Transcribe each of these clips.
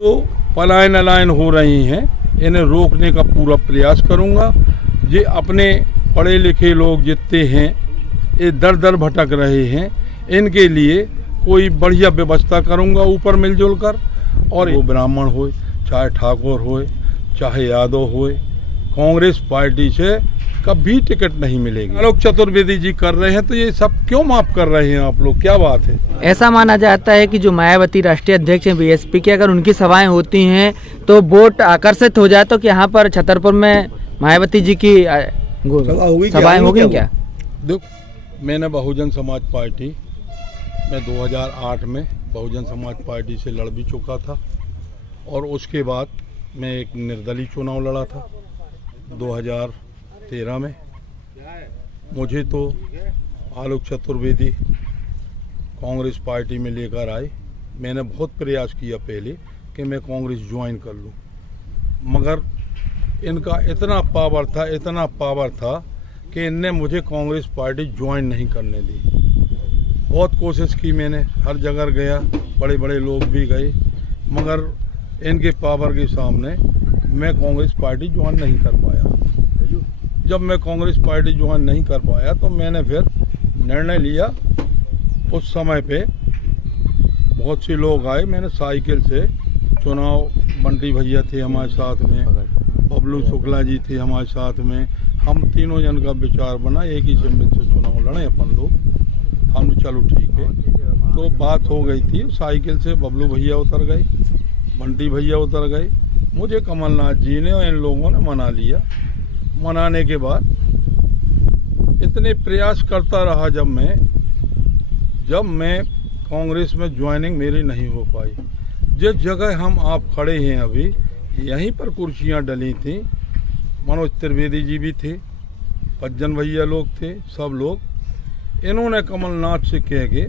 तो पलायन हो रही हैं, इन्हें रोकने का पूरा प्रयास करूंगा। ये अपने पढ़े लिखे लोग जितने हैं ये दर दर भटक रहे हैं, इनके लिए कोई बढ़िया व्यवस्था करूंगा ऊपर मिलजुल कर। और वो ब्राह्मण होए, चाहे ठाकुर होए, चाहे यादव होए, कांग्रेस पार्टी से कभी टिकट नहीं मिलेगी। आलोक चतुर्वेदी जी कर रहे हैं तो ये सब क्यों माफ कर रहे हैं आप लोग, क्या बात है? ऐसा माना जाता है कि जो मायावती राष्ट्रीय अध्यक्ष हैं बीएसपी के, अगर उनकी सभाएं होती हैं तो वोट आकर्षित हो जाए, तो कि यहाँ पर छतरपुर में मायावती जी की सभाएं होगी क्या? देखो, मैंने बहुजन समाज पार्टी में 2008 में बहुजन समाज पार्टी से लड़ भी चुका था और उसके बाद मैं एक निर्दलीय चुनाव लड़ा था 2013 में। मुझे तो आलोक चतुर्वेदी कांग्रेस पार्टी में लेकर आए। मैंने बहुत प्रयास किया पहले कि मैं कांग्रेस ज्वाइन कर लूं, मगर इनका इतना पावर था कि इनने मुझे कांग्रेस पार्टी ज्वाइन नहीं करने दी। बहुत कोशिश की मैंने, हर जगह गया, बड़े बड़े लोग भी गए, मगर इनके पावर के सामने मैं कांग्रेस पार्टी ज्वाइन नहीं कर पाया। जब मैं कांग्रेस पार्टी ज्वाइन नहीं कर पाया तो मैंने फिर निर्णय लिया। उस समय पे बहुत से लोग आए, मैंने साइकिल से चुनाव, बंटी भैया थे हमारे साथ में, बबलू शुक्ला जी थे हमारे साथ में, हम तीनों जन का विचार बना एक ही सिंबल से चुनाव लड़े अपन लोग। हम चलो ठीक है, तो बात हो गई थी। साइकिल से बबलू भैया उतर गए, बंटी भैया उतर गए, मुझे कमलनाथ जी ने और इन लोगों ने मना लिया। मनाने के बाद इतने प्रयास करता रहा, जब मैं कांग्रेस में ज्वाइनिंग मेरी नहीं हो पाई। जिस जगह हम आप खड़े हैं अभी, यहीं पर कुर्सियां डली थी, मनोज त्रिवेदी जी भी थे, पज्जन भैया लोग थे, सब लोग। इन्होंने कमलनाथ से कह के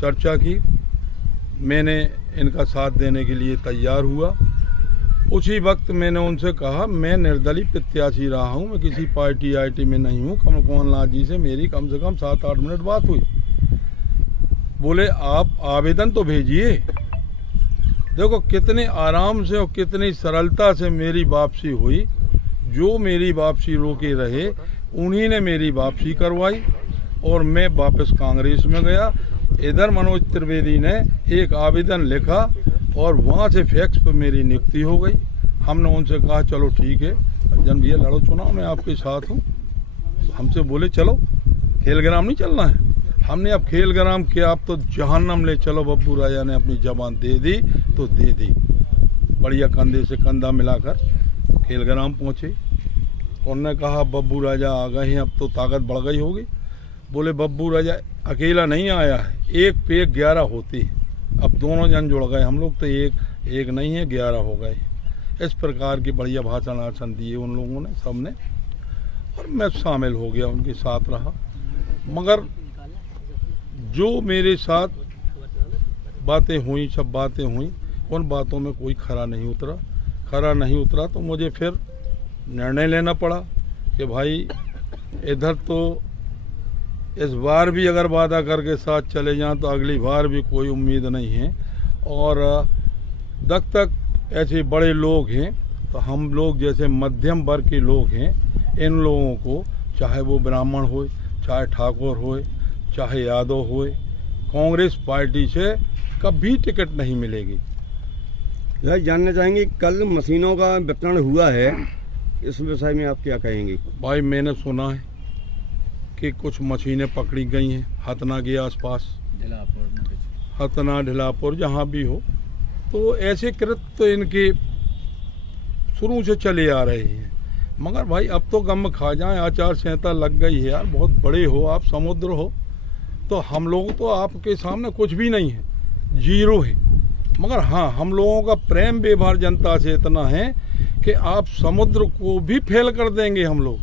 चर्चा की, मैंने इनका साथ देने के लिए तैयार हुआ। उसी वक्त मैंने उनसे कहा मैं निर्दलीय प्रत्याशी रहा हूं, मैं किसी पार्टी आईटी में नहीं हूं। कमलनाथ जी से मेरी कम से कम 7-8 मिनट बात हुई। बोले आप आवेदन तो भेजिए। देखो कितने आराम से और कितनी सरलता से मेरी वापसी हुई। जो मेरी वापसी रोके रहे उन्हीं ने मेरी वापसी करवाई और मैं वापस कांग्रेस में गया। इधर मनोज त्रिवेदी ने एक आवेदन लिखा और वहां से फैक्स पर मेरी नियुक्ति हो गई। हमने उनसे कहा चलो ठीक है जन भैया लड़ो चुनाव, मैं आपके साथ हूँ। हमसे बोले चलो खेलग्राम नहीं चलना है। हमने अब खेलग्राम किया, अब तो जहन्नम ले चलो। बब्बू राजा ने अपनी जबान दे दी तो दे दी। बढ़िया कंधे से कंधा मिलाकर खेलग्राम पहुंचे। उन्होंने कहा बब्बू राजा आ गए हैं, अब तो ताकत बढ़ गई होगी। बोले बब्बू राजा अकेला नहीं आया है, एक पे 11 होती है। अब दोनों जन जुड़ गए, हम लोग तो एक नहीं है 11 हो गए। इस प्रकार की बढ़िया भाषण दिए उन लोगों ने, सबने, और मैं शामिल हो गया, उनके साथ रहा। मगर जो मेरे साथ बातें हुई, सब बातें हुई, उन बातों में कोई खरा नहीं उतरा। तो मुझे फिर निर्णय लेना पड़ा कि भाई इधर तो इस बार भी अगर वादा करके साथ चले जाएं तो अगली बार भी कोई उम्मीद नहीं है। और जब तक ऐसे बड़े लोग हैं तो हम लोग जैसे मध्यम वर्ग के लोग हैं, इन लोगों को चाहे वो ब्राह्मण होए, चाहे ठाकुर होए, चाहे यादव होए, कांग्रेस पार्टी से कभी टिकट नहीं मिलेगी। यह जानना चाहेंगे कल मशीनों का वितरण हुआ है, इस विषय में आप क्या कहेंगे? भाई मैंने सुना है कि कुछ मशीनें पकड़ी गई हैं हतना के आसपास, हतना ढिलापुर जहाँ भी हो। तो ऐसे कृत्य तो इनके शुरू से चले आ रहे हैं। मगर भाई अब तो गम खा जाए, आचार संहिता लग गई है यार। बहुत बड़े हो आप, समुद्र हो, तो हम लोग तो आपके सामने कुछ भी नहीं है, जीरो है। मगर हाँ, हम लोगों का प्रेम व्यवहार जनता से इतना है कि आप समुद्र को भी फेल कर देंगे हम लोग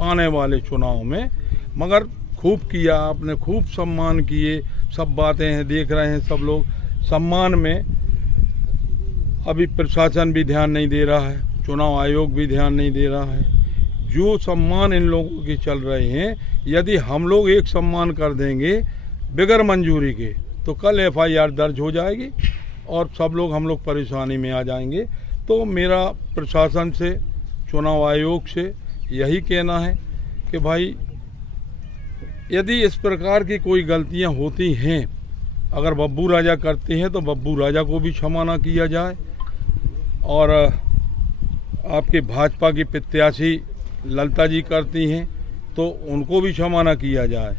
आने वाले चुनाव में। मगर खूब किया आपने, खूब सम्मान किए, सब बातें हैं, देख रहे हैं सब लोग। सम्मान में अभी प्रशासन भी ध्यान नहीं दे रहा है, चुनाव आयोग भी ध्यान नहीं दे रहा है। जो सम्मान इन लोगों के चल रहे हैं, यदि हम लोग एक सम्मान कर देंगे बगैर मंजूरी के तो कल FIR दर्ज हो जाएगी। और सब लोग हम लोग परेशानी में आ जाएंगे। तो मेरा प्रशासन से, चुनाव आयोग से यही कहना है कि भाई यदि इस प्रकार की कोई गलतियां होती हैं, अगर बब्बू राजा करते हैं तो बब्बू राजा को भी क्षमा ना किया जाए, और आपके भाजपा की प्रत्याशी ललिता जी करती हैं तो उनको भी क्षमा ना किया जाए।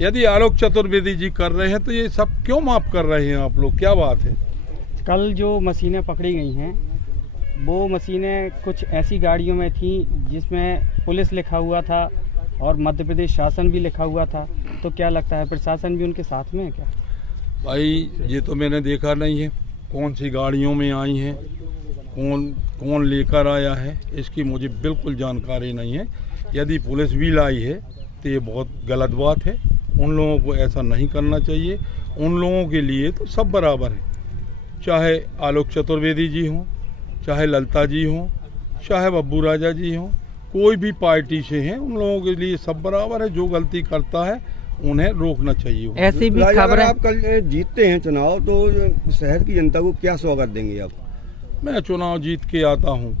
यदि आलोक चतुर्वेदी जी कर रहे हैं तो ये सब क्यों माफ कर रहे हैं आप लोग, क्या बात है? कल जो मशीनें पकड़ी गई हैं वो मशीनें कुछ ऐसी गाड़ियों में थी जिसमें पुलिस लिखा हुआ था और मध्य प्रदेश शासन भी लिखा हुआ था, तो क्या लगता है प्रशासन भी उनके साथ में है क्या? भाई ये तो मैंने देखा नहीं है कौन सी गाड़ियों में आई हैं, कौन लेकर आया है, इसकी मुझे बिल्कुल जानकारी नहीं है। यदि पुलिस भी लाई है तो ये बहुत गलत बात है, उन लोगों को ऐसा नहीं करना चाहिए। उन लोगों के लिए तो सब बराबर हैं, चाहे आलोक चतुर्वेदी जी हों, चाहे ललिता जी हों, चाहे बब्बू राजा जी हों, कोई भी पार्टी से हैं, उन लोगों के लिए सब बराबर है। जो गलती करता है उन्हें रोकना चाहिए। ऐसी भी अगर खबरें, आप कल जीतते हैं चुनाव तो शहर की जनता को क्या स्वागत देंगे आप? मैं चुनाव जीत के आता हूं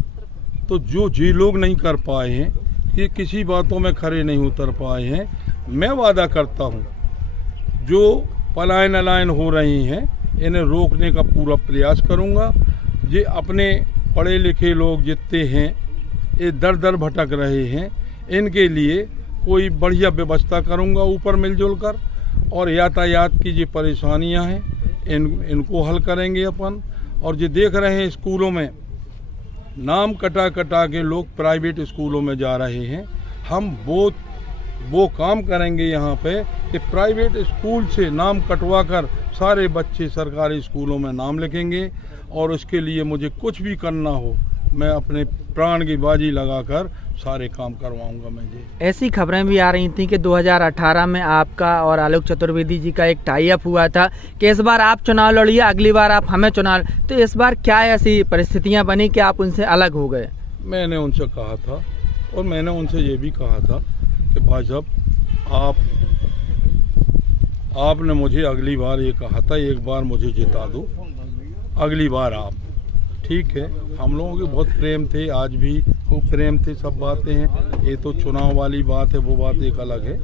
तो जो लोग नहीं कर पाए हैं, ये किसी बातों में खरे नहीं उतर पाए हैं, मैं वादा करता हूं जो पलायन अलायन हो रही हैं इन्हें रोकने का पूरा प्रयास करूंगा। ये अपने पढ़े लिखे लोग जितने हैं ये दर दर भटक रहे हैं, इनके लिए कोई बढ़िया व्यवस्था करूंगा ऊपर मिलजुल कर, और यातायात की जो परेशानियां हैं इनको हल करेंगे अपन। और जो देख रहे हैं स्कूलों में नाम कटा कटा के लोग प्राइवेट स्कूलों में जा रहे हैं, हम वो काम करेंगे यहाँ पे कि प्राइवेट स्कूल से नाम कटवा कर सारे बच्चे सरकारी स्कूलों में नाम लिखेंगे, और उसके लिए मुझे कुछ भी करना हो मैं अपने प्राण की बाजी लगाकर सारे काम करवाऊंगा। मैं जी ऐसी खबरें भी आ रही थी कि 2018 में आपका और आलोक चतुर्वेदी जी का एक टाई अप हुआ था कि इस बार आप चुनाव लड़िए, अगली बार आप हमें चुनाव, तो इस बार क्या ऐसी परिस्थितियां बनी कि आप उनसे अलग हो गए? मैंने उनसे कहा था, और मैंने उनसे ये भी कहा था कि भाई साहब आपने मुझे अगली बार ये कहा था, एक बार मुझे जिता दो, अगली बार आप, ठीक है। हम लोगों के बहुत प्रेम थे, आज भी खूब प्रेम थे, सब बातें हैं। ये तो चुनाव वाली बात है, वो बात एक अलग है।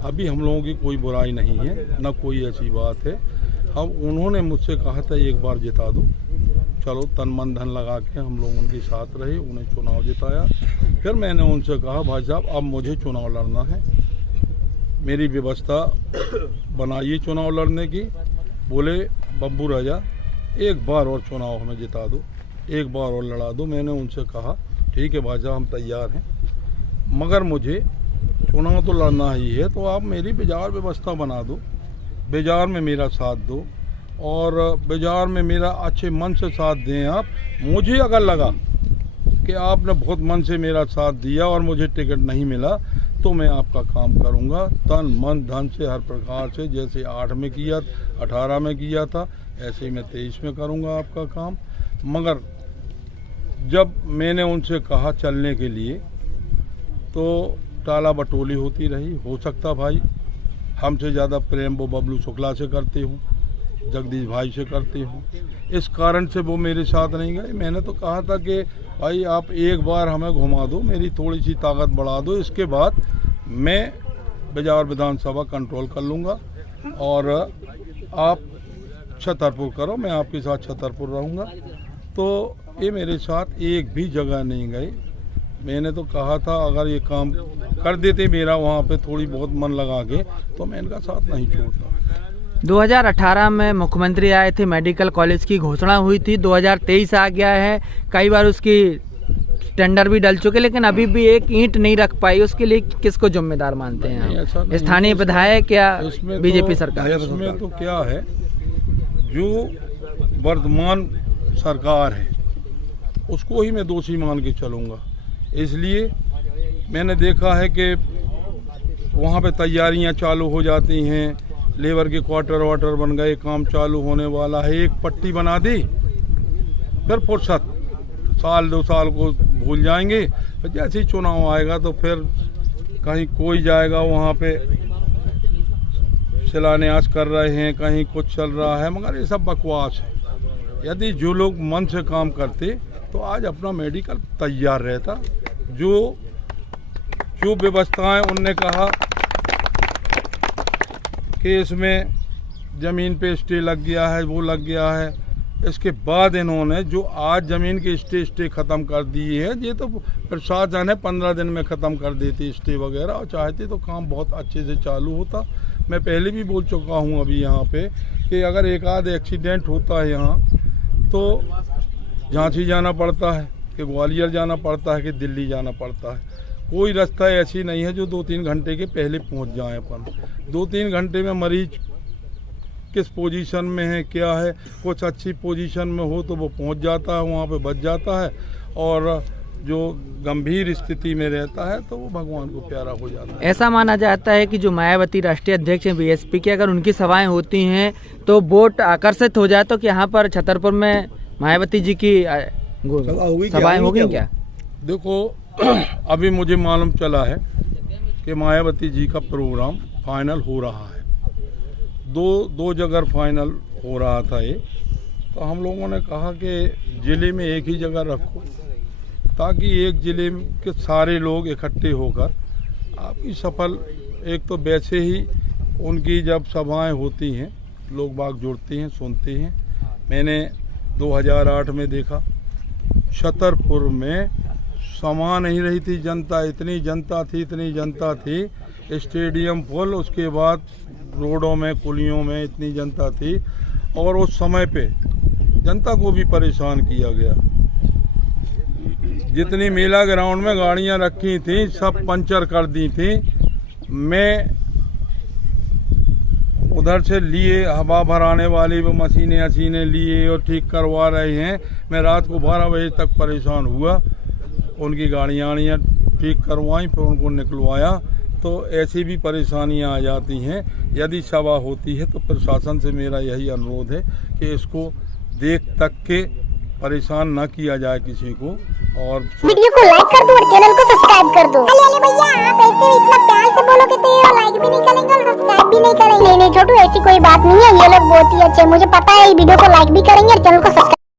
अभी हम लोगों की कोई बुराई नहीं है, न कोई ऐसी बात है। हम उन्होंने मुझसे कहा था एक बार जिता दो, चलो तन मन धन लगा के हम लोग उनके साथ रहे, उन्हें चुनाव जिताया। फिर मैंने उनसे कहा भाई साहब अब मुझे चुनाव लड़ना है, मेरी व्यवस्था बनाइए चुनाव लड़ने की। बोले बब्बू राजा एक बार और चुनाव हमें जिता दो, एक बार और लड़ा दो। मैंने उनसे कहा ठीक है भाई साहब हम तैयार हैं, मगर मुझे चुनाव तो लड़ना ही है, तो आप मेरी बाजार व्यवस्था बना दो, बाजार में मेरा साथ दो, और बाजार में मेरा अच्छे मन से साथ दें आप। मुझे अगर लगा कि आपने बहुत मन से मेरा साथ दिया और मुझे टिकट नहीं मिला तो मैं आपका काम करूंगा तन मन धन से, हर प्रकार से। जैसे 8 में किया, 18 में किया था, ऐसे ही मैं 23 में करूंगा आपका काम। मगर जब मैंने उनसे कहा चलने के लिए तो टाला बटोली होती रही। हो सकता भाई हमसे ज़्यादा प्रेम वो बबलू शुक्ला से करते हूँ, जगदीश भाई से करते हूँ, इस कारण से वो मेरे साथ नहीं गए। मैंने तो कहा था कि भाई आप एक बार हमें घुमा दो, मेरी थोड़ी सी ताकत बढ़ा दो, इसके बाद मैं बाजार विधानसभा कंट्रोल कर लूँगा और आप छतरपुर करो, मैं आपके साथ छतरपुर रहूँगा। तो ये मेरे साथ एक भी जगह नहीं गए। मैंने तो कहा था अगर ये काम कर देते मेरा वहाँ पे थोड़ी बहुत मन लगा के, तो मैं इनका साथ नहीं छोड़ता। 2018 में मुख्यमंत्री आए थे, मेडिकल कॉलेज की घोषणा हुई थी, 2023 आ गया है, कई बार उसकी टेंडर भी डल चुके, लेकिन अभी भी एक ईंट नहीं रख पाई। उसके लिए किसको जिम्मेदार मानते हैं? स्थानीय विधायक या बीजेपी सरकार? इसमें तो क्या है, जो वर्तमान सरकार है उसको ही मैं दोषी मान के चलूँगा। इसलिए मैंने देखा है कि वहाँ पे तैयारियाँ चालू हो जाती हैं, लेबर के क्वार्टर वाटर बन गए, काम चालू होने वाला है, एक पट्टी बना दी, फिर फुर्सत, साल 2 साल को भूल जाएंगे। फिर जैसे ही चुनाव आएगा तो फिर कहीं कोई जाएगा वहाँ पे शिलान्यास कर रहे हैं, कहीं कुछ चल रहा है, मगर ये सब बकवास है। यदि जो लोग मन से काम करते तो आज अपना मेडिकल तैयार रहता। जो व्यवस्थाएं उनने कहा कि इसमें ज़मीन पे स्टे लग गया है, वो लग गया है, इसके बाद इन्होंने जो आज ज़मीन के स्टे ख़त्म कर दी है, ये तो प्रशासन है 15 दिन में ख़त्म कर देती स्टे वगैरह, और चाहते तो काम बहुत अच्छे से चालू होता। मैं पहले भी बोल चुका हूँ अभी यहाँ पे कि अगर एक आध एक्सीडेंट होता है यहाँ तो झांसी जाना पड़ता है कि ग्वालियर जाना पड़ता है कि दिल्ली जाना पड़ता है। कोई रास्ता ऐसी नहीं है जो 2-3 घंटे के पहले पहुँच जाए अपन। 2-3 घंटे में मरीज किस पोजीशन में है, क्या है, कुछ अच्छी पोजीशन में हो तो वो पहुंच जाता है, वहाँ पे बच जाता है, और जो गंभीर स्थिति में रहता है तो वो भगवान को प्यारा हो जाता है। ऐसा माना जाता है कि जो मायावती राष्ट्रीय अध्यक्ष हैं बीएसपी की, अगर उनकी सभाएं होती हैं तो वोट आकर्षित हो जाए, तो कि यहाँ पर छतरपुर में मायावती जी की सभाएं होगी क्या? देखो अभी मुझे मालूम चला है कि मायावती जी का प्रोग्राम फाइनल हो रहा है। दो जगह फाइनल हो रहा था ये, तो हम लोगों ने कहा कि ज़िले में एक ही जगह रखो ताकि एक ज़िले के सारे लोग इकट्ठे होकर आपकी सफल, एक तो वैसे ही उनकी जब सभाएं होती हैं लोग बाग जुड़ते हैं, सुनते हैं। मैंने 2008 में देखा छतरपुर में समा नहीं रही थी जनता, इतनी जनता थी, स्टेडियम फुल, उसके बाद रोडों में कुलियों में इतनी जनता थी, और उस समय पे जनता को भी परेशान किया गया। जितनी मेला ग्राउंड में गाड़ियां रखी थी सब पंचर कर दी थी। मैं उधर से लिए हवा भराने वाली वो मशीनें लिए और ठीक करवा रहे हैं। मैं रात को 12 बजे तक परेशान हुआ, उनकी गाड़ियाँ ठीक करवाई, फिर उनको निकलवाया। तो ऐसी भी परेशानियां आ जाती हैं। यदि सभा होती है तो प्रशासन से मेरा यही अनुरोध है कि इसको देख तक के परेशान न किया जाए किसी को, और वीडियो को लाइक कर दो और चैनल को सब्सक्राइब कर दो। अरे भैया आप ऐसे इतना प्यार से बोलोगे तो ये लाइक भी नहीं करेंगे और सब्सक्राइब भी नहीं करेंगे। नहीं छोटू, ऐसी कोई बात नहीं है, ये लोग बहुत ही अच्छे, मुझे पता है। वीडियो को लाइक भी करेंगे और चैनल को सब्सक्राइब